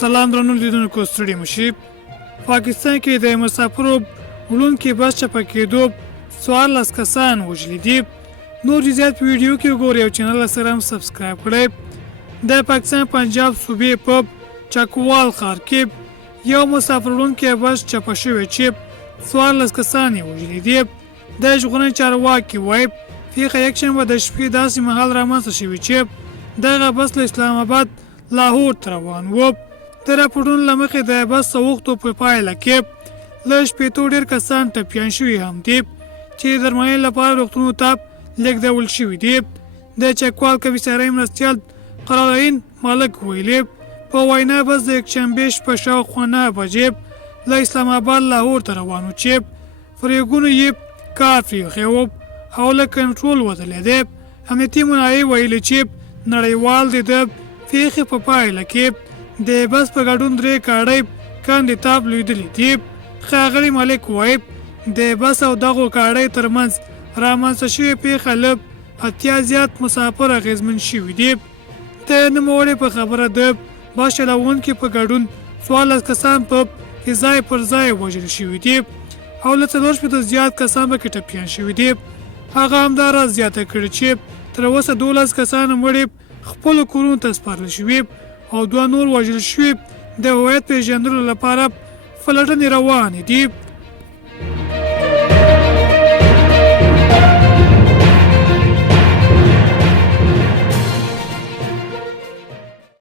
سلام درنو لیدونکو ستړي مشي. پاکستان کې د مسافرو وړونکي بس چپه کېدو 14 کسان وژلي دي. نور زیات په ویډیو کې وګورئ او چینل سره هم سبسکرایب کړئ. د پاکستان پنجاب صوبې په چکوال ښار کې یو مسافر وړونکی بس چپه شوی چې 14 کسان یې وژلي دي. د ژغورنې چارواکي وایي پیښه یکشنبه د شپې داسې مهال رامنځته شوې چې دغه بس له اسلام آباد لاهور ته روان و. د راپورونو له مخې د بس سوختو په پایله کې له شپېتو ډېر کسان ټپیان شوي هم دي چې درملنې لپاره روغتونونو ته لېږدول شوي دي. د چکوال کمیسارۍ مرستیال قرارعین ملک ویلي په وینا بس د یکشنبې شپه شاوخوا 9 بجې له اسلام آباد لاهور ته روان و چې فریګونو یې کار پرېښی و او له کنټرول وتلی دی. امنیتي منایع ویلي چې نړیوال د پیښې په پایله کې د بس په ګډون 3 ګاډۍ کاندې تاب لیدلي دي. ښاغلي ملک وایي د بس او دغو ګاډۍ ترمنځ رامنځته شوې پیښه له 80 زیات مسافر اغېزمن شوي دي. د نوموړي په خبره د بس چلوونکي په ګډون 14 کسان په ځای پر ځای وژل شوي دي او له 4 زیات کسان پکې ټپیان شوي دي. هغه همداراز زیاته کړې چې تر اوسه 12 کسان مړي خپلو کورونو ته سپارل شوي او 2 نور وژل شوي. د هویت پېژندلو لپاره پلټنې روانې دي.